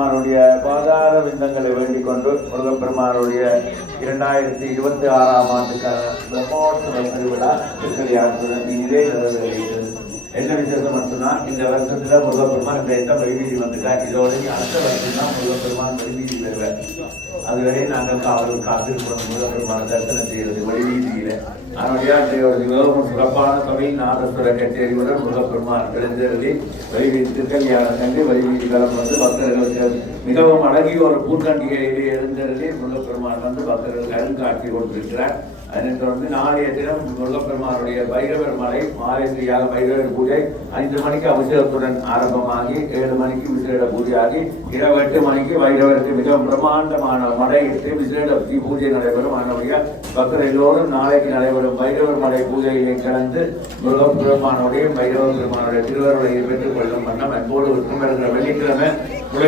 முருகப்பெருமானுடைய பாதார விந்தங்களை வேண்டிக் கொண்டு முருகப்பெருமானுடைய 2026ஆம் ஆண்டுக்கான பிரம்மோற்சவ திருவிழா திருக்கல்யாணத்துடன் இதே நிறைவேறியது. என்ன விசேஷம் சொன்னால், இந்த வருஷத்துல முருகப்பெருமான் இந்த வழிவீதி வந்துட்டார். இதோட அடுத்த வருஷம் தான் முருகப்பெருமான் வழிவீதி வருவார். அதுவரை நாங்கள் அவர்கள் காத்திருப்போம் முருகப்பெருமான தரிசனம் செய்கிறது வழிவீதியில. அதனுடைய மிகவும் சிறப்பான தமிழ் நாதஸ்வர கச்சேரியுடன் முருகப்பெருமான் எழுந்தருளி வழிவீதி திருக்கல்யாணம் கண்டு வழிவீதி களம் வந்து பக்தர்களுக்கு மிகவும் அழகிய ஒரு பூக்கண்டிகையிலே எழுந்தருளி முருகப்பெருமான் வந்து பக்தர்களுக்கு அருங்காட்சி கொடுத்திருக்கிறார். அதனைத் தொடர்ந்து நாளைய தினம் முருகப்பெருமானுடைய வைரவர் மலை மாலை ஸ்ரீயாக வைரவர் பூஜை 5 மணிக்கு அபிஷேகத்துடன் ஆரம்பமாகி 7 மணிக்கு விசேட பூஜையாகி இரவு 8 மணிக்கு வைரவருக்கு மிகவும் பிரம்மாண்டமான மடையிட்டு விசேட பூஜை நடைபெறும். அதனுடைய பக்தர் எல்லோரும் நாளைக்கு நடைபெறும் வைரவர் மலை பூஜையிலே கலந்து முருகப்பெருமானுடைய வைரவர் பெருமானுடைய திருவருளையை பெற்றுக் கொள்ளும் வண்ணம் அன்போடு விற்கும் வருகிற வெள்ளிக்கிழமை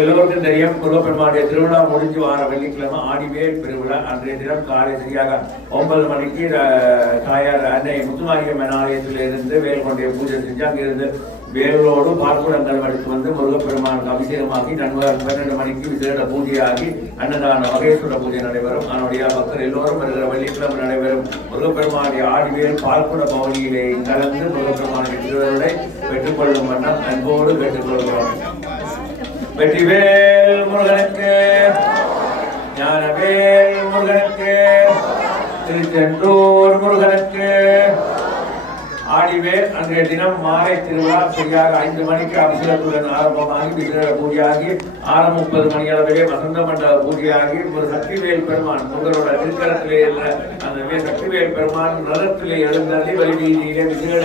எல்லோருக்கும் தெரியும். முருகப்பெருமானுடைய திருவிழா முடிஞ்சு வார வெள்ளிக்கிழமை ஆடிவேல் பெருவிழா. அன்றைய தினம் காலை சரியாக 9 மணிக்கு தாயார் அன்னை முத்துமாரியம்மன் ஆலயத்திலிருந்து வேல்கொண்டைய பூஜை செஞ்சு அங்கிருந்து வேலோடு பார்க்குடங்கள் எடுத்து வந்து முருகப்பெருமானுக்கு அபிஷேகமாகி நண்பர் 12 மணிக்கு விசேட பூஜையாகி அன்னதான மகேஸ்வர பூஜை நடைபெறும். அதனுடைய பக்தர் எல்லோரும் வருகிற வெள்ளிக்கிழமை நடைபெறும் முருகப்பெருமானுடைய ஆடிவேல் பார்க்குட பவனியிலே கலந்து முருகப்பெருமானுடைய திருவருளை பெற்றுக்கொள்ளும் வண்ணம் அன்போடு கேட்டுக்கொள்கிறோம். வெற்றிவேல் முருகனுக்கு, ஞானவேல் முருகனுக்கு, திருச்செந்தூர் முருகனுக்கு. ஆடிவேல் அன்றைய தினம் மாலை திருவிழா சரியாக 5 மணிக்கு அபிஷேகத்துடன் ஆரம்பமாகி விசேட பூஜையாகி 6:30 மணி அளவிலே வசந்த மண்டல பூஜையாகி ஒரு சக்திவேல் பெருமான் முருகனோட திருக்கரத்திலே என்ற அந்த சக்திவேல் பெருமான் ரதத்திலே எழுந்தள்ளி வழிவீதியிலே விசேட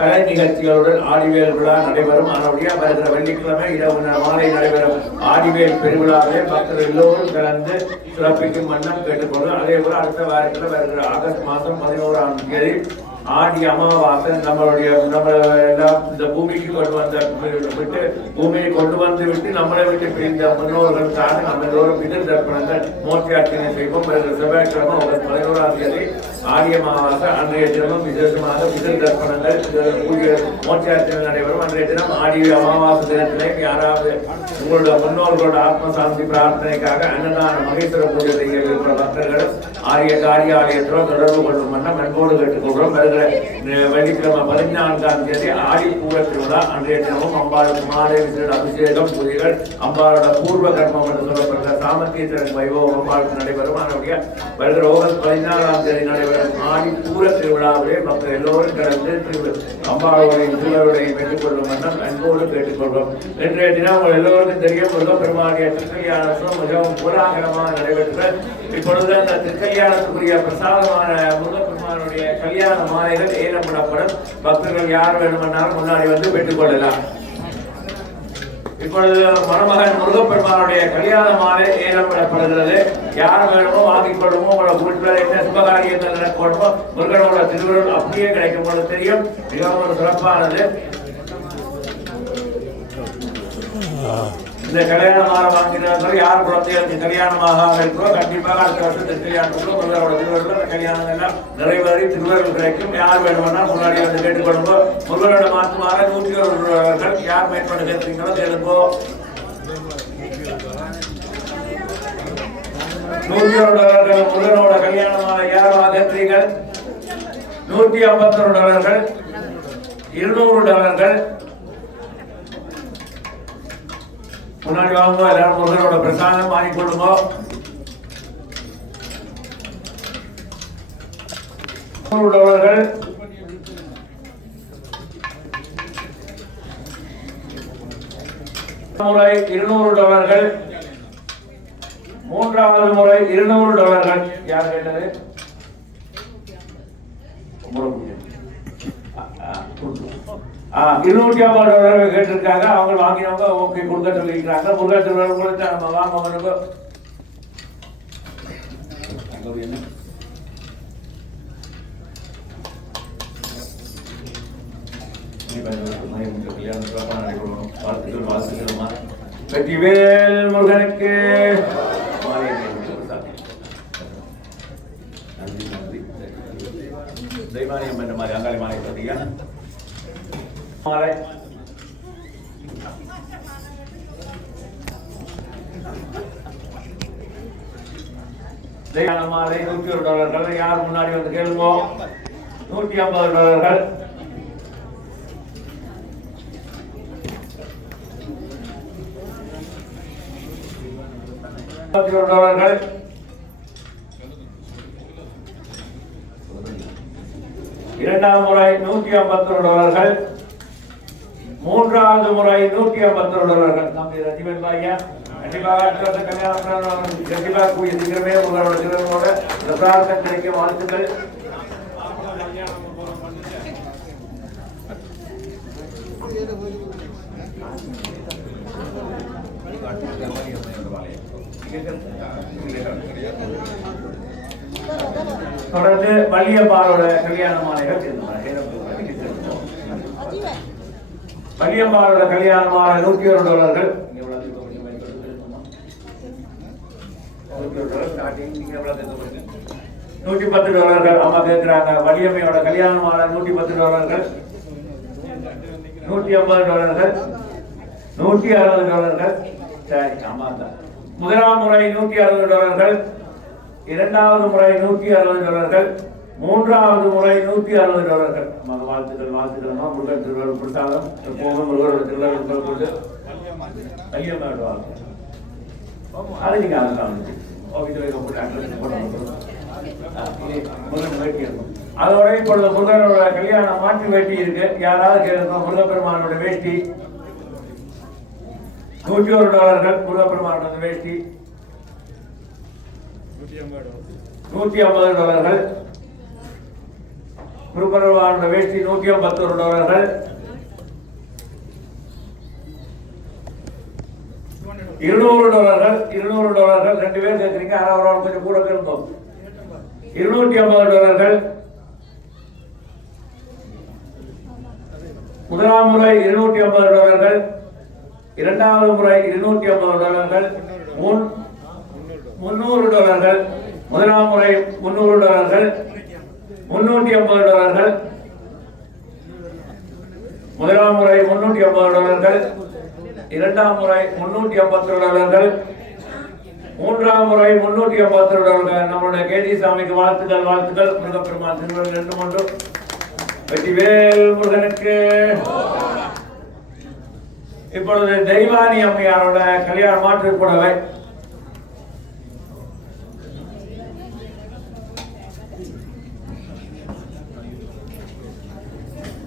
கலை நிகழ்ச்சிகளுடன் ஆடிவேல் விழா நடைபெறும். அதனுடைய வருகிற வெள்ளிக்கிழமை இரவு மாலை நடைபெறும் ஆடிவேல் பெருவிழாவிலே பக்தர் எல்லோரும் கலந்து சிறப்பிக்கும் வண்ணம் கேட்டுக்கொள்ளும். அதே போல அடுத்த வாரத்தில் வருகிற ஆகஸ்ட் மாதம் 11ஆம் தேதி ஆடி அமாவாசை நம்ம எல்லாம் இந்த பூமிக்கு கொண்டு வந்த விட்டு பூமியை கொண்டு வந்து விட்டு நம்மளை விட்டு பிரிந்த முன்னோர்கள் சார்ந்து நம்ம எல்லோரும் பிதர் தர்ப்பணங்கள் மோட்சார்ச்சனை செய்வோம். செவ்வாய்க்கிழமை 11ஆம் தேதி ஆடி அமாவாசை அன்றைய தினமும் விசேஷமாக பிதர் தர்ப்பணங்கள் பூஜை மோட்சார்ச்சனை நடைபெறும். அன்றைய தினம் ஆடி அமாவாசை தினத்திலே யாராவது உங்களோட முன்னோர்களோட ஆத்ம சாந்தி பிரார்த்தனைக்காக அன்னதான மகேஸ்வர பூஜை செய்ய இருக்கிற பக்தர்களும் ஆரிய காரியாலயத்தோ தொடர்பு கொள்ளும் வண்ணம் அன்போடு கேட்டுக்கொள்கிறோம். வெள்ளிக்கிழமை 14ஆம் தேதி ஆடி பூர திருவிழா. அன்றைய தினமும் அம்பாளுக்கு மாலை விசேட அபிஷேகம் பூஜைகள் அம்பாளோட பூர்வ கர்மம் என்று சொல்லப்பட்ட சாமர்த்தியத்திறன் வைபவம் அம்பாளுக்கு நடைபெறும். அதனுடைய வருகிற ஆகஸ்ட் 14ஆம் தேதி நடைபெறும் ஆடி பூர திருவிழாவிலே மக்கள் எல்லோரும் கலந்து அம்பாளுடைய திருவருடைய பெற்றுக் கொள்ளும் வண்ணம் அன்போடு கேட்டுக்கொள்வோம். இன்றைய தினம் எல்லோருக்கும் தெரியும் முருகப்பெருமானுடைய திருக்கல்யாணம் மிகவும் புராகரமாக நடைபெற்ற இப்பொழுது அந்த திருக்கல்யாணத்துக்குரிய பிரசாதமான முருகப்பெருமானுடைய கல்யாண மாலைகள் ஏலப்படப்படும். பக்தர்கள் யார் வேணுமென்னாலும் முன்னாடி வந்து பெற்றுக் கொள்ளலாம். இப்பொழுது மருமகன் முருகப்பெருமானுடைய கல்யாண மாலை ஏலப்படப்படுகிறது. யார் வேணுமோ வாங்கிக் கொள்ளுமோ, உங்களோட வீட்டில் என்ன சுபகாரியங்கள் நடக்கணுமோ முருகனோட திருவிழா அப்படியே கிடைக்கும் போது தெரியும். மிகவும் ஒரு சிறப்பானது. இந்த கல்யாண மாலை வாங்கினவர்கள் யார் குழந்தைகளுக்கு கல்யாணமாக இருக்கோ கண்டிப்பாக அடுத்த வருஷத்துக்கு கல்யாணத்துக்கு முருகனோட திருவருள் கல்யாணம் எல்லாம் நிறைவேறி திருவருள் கிடைக்கும். யார் வேணும்னா முன்னாடி வந்து கேட்டுக்கொள்ளுங்கோ. முருகனோட மாற்றுமாற 101 யார் மேற்கொண்டு கேட்கிறீங்களோ கேளுங்கோ. 101 முருகனோட கல்யாண மாலை யார் வாங்குறீர்கள்? $151, $200 முன்னாடி வாங்க. எல்லாரும் முருகனோட பிரசாதம் வாங்கிக் கொள்ளுங்க. $200 முறை $200, மூன்றாவது முறை $200. யார் கேட்டது? $250 கேட்டிருக்காங்க. அவங்க வாங்கினவங்க ஓகே கொடுக்க சொல்லியிருக்காங்க. முருகன் கொடுத்து நம்ம வாங்க. வெற்றிவேல் முருகனுக்கு. தெய்வானியம் என்ற மாதிரி அங்காளி மாலை பார்த்தீங்க மாலை மாலை $101. யார் முன்னாடி வந்து கேளுங்க. $150. $1. இரண்டாம் முறை $151. மூன்றாவது முறை $151. நம்ம ரஜிவன் பாய்யா கண்டிப்பாக கூடிய சீக்கிரமே உங்களோட சிறனோட பிரசாதம் கிடைக்க வாழ்த்துக்கள். தொடர்ந்து வள்ளியம்பாளோட கல்யாண மாலைகள் வள்ளியம்பாளோட கல்யாண மாலை $101. $110. அம்மா கேட்கிறாங்க. வள்ளியம்மையோட கல்யாண மாலை $110. $150. $160. சரி, அம்மா தான். முதலாம் முறை $160. இரண்டாவது முறை $160. மூன்றாவது முறை $160. வாழ்த்துக்கள் வாழ்த்துக்கள். முருகன் திருவள்ளுவர் பிரசாதம் எப்போதும் முருகரோட திருவள்ளுவர் கொண்டு வள்ளியம்மையோட வாழ்க்கை அது நீங்க அதெல்லாம் அதோட இப்பொழுது முருகனோட கல்யாணம் மாற்றி வேட்டி இருக்கு. யாராவது கேட்கணும். முருகப்பெருமானோட வேஷ்டி $101. முருகப்பெருமானோட வேஷ்டி $150. முருகப்பெருமானோட வேஷ்டி $151. $200. 2 பேர் கேட்குறீங்க. ஆனால் கொஞ்சம் கூட இருந்தோம். $250. முதலாம் முறை $250. இரண்டாவது முறை $250. $300. முதலாம் முறை $300. $350. முதலாம் முறை $350. இரண்டாம் முறை $351. மூன்றாம் முறை $351. நம்மளுடைய கேடி சாமிக்கு வாழ்த்துக்கள் வாழ்த்துக்கள். முருகப்பெருமான் திருவள்ளுவர் 2 வெற்றிவேல் முருகனுக்கு. இப்பொழுது தெய்வானி அம்மையாரோட கல்யாண மாற்று புடவை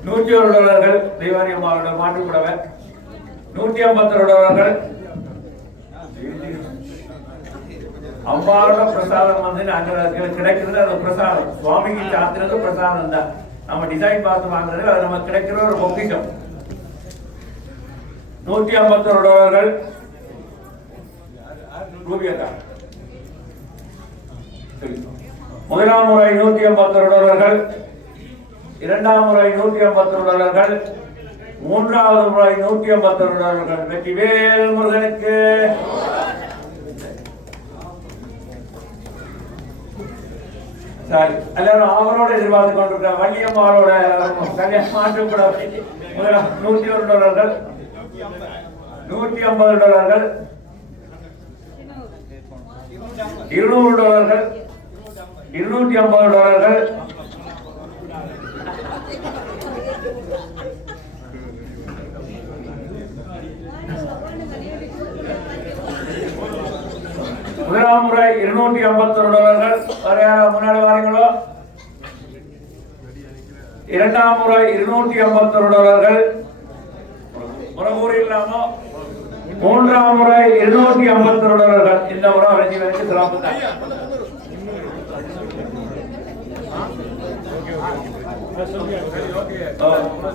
$101. தெய்வானி அம்மாவோட மாற்று புடவை $151. அம்பாவோட பிரசாதம் வந்து நாங்கள் கிடைக்கிறது. அது பிரசாதம் சுவாமிக்கு சாத்தினது பிரசாதம் தான். நம்ம டிசைன் பார்த்து வாங்குறது அது நமக்கு கிடைக்கிற ஒரு பொக்கிஷம். $151. முதலாம் முறை $151. இரண்டாம் முறை $151. மூன்றாவது முறை $151. வெற்றிவேல் முருகனுக்கு. சரி, எல்லாரும் அவரோட எதிர்பார்த்து கொண்டிருக்க வள்ளியம்மாவோட கல்யாண மாற்று புடவை $101. $150. $200. $250. முதலாம் முறை $251. முன்னாடி வாரீங்களோ. இரண்டாம் முறை $251. முறை இல்லாமோ. மூன்றாம் முறை $251. இந்த முறை வரைக்கும் சிறப்பு தான்.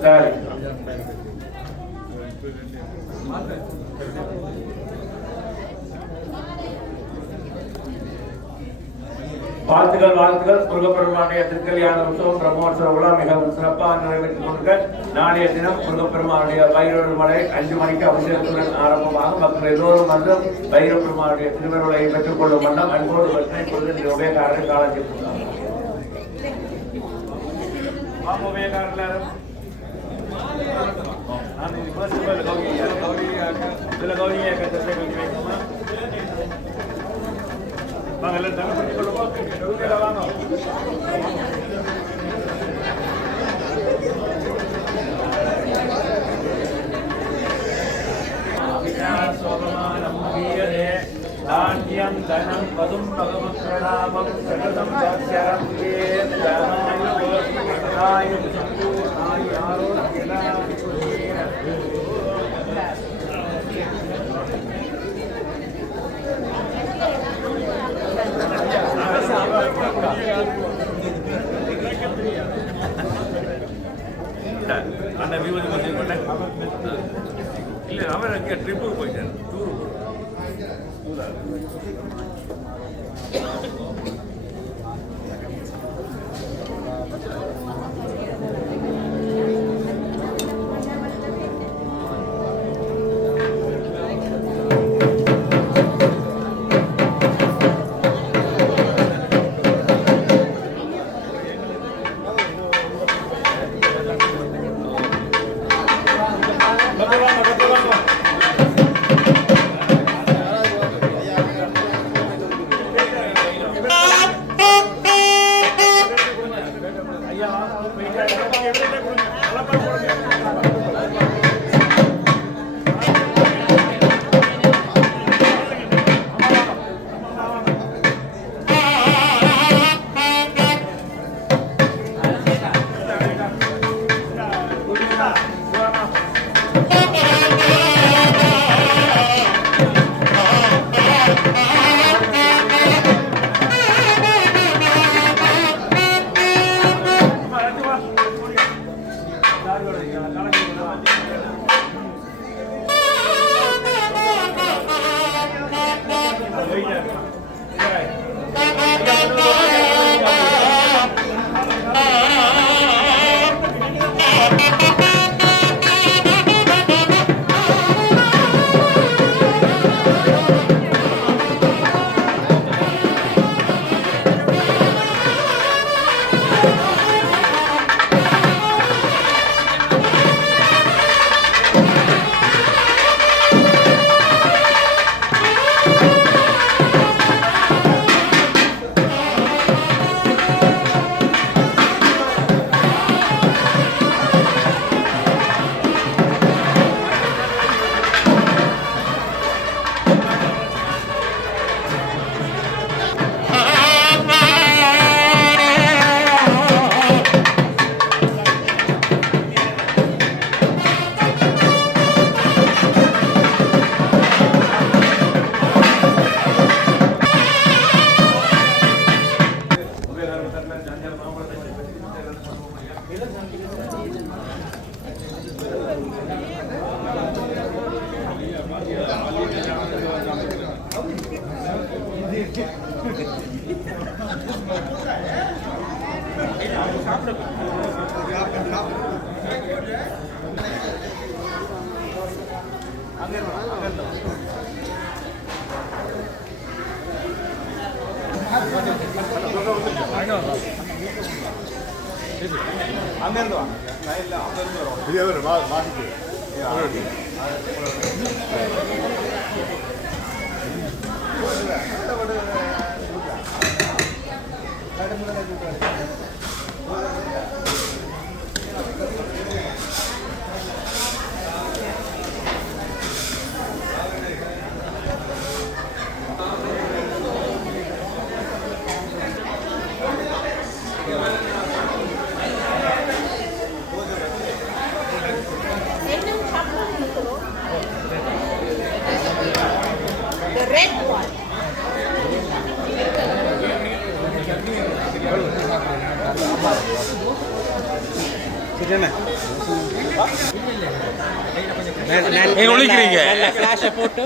சரி, வாழ்த்துக்கள் வாழ்த்துக்கள். முருகப்பெருமானுடைய திருக்கல்யாண உற்சவம் பிரம்மோற்சவ விழா மிகவும் சிறப்பாக நிறைவேற்றிக் கொண்டு நாளைய தினம் முருகப்பெருமானுடைய பைரவர் மலை 5 மணிக்கு அபிஷேகத்துடன் ஆரம்பமாக மக்கள் எல்லோரும் வந்து பைரவப்பெருமானுடைய திருவருளை பெற்றுக் கொள்ளும் வண்ணம் அன்போடு பிரச்சனை கொண்டு உபயக்காரரை காலத்தில் கௌரி धान्यं धनं पदुं भगवत्प्रणामं सकलं दास्यरं वेदाय संपूर्णाय அந்த வியூதி கொஞ்சம் கொண்டேன் இல்லை அவர் அங்கே ட்ரிப்புக்கு போயிட்டார் அங்கிருந்து வா இது மாட்டிட்டு The red one. நீங்க ஒழிக்கிறீங்க ஃபிளாஷை போட்டு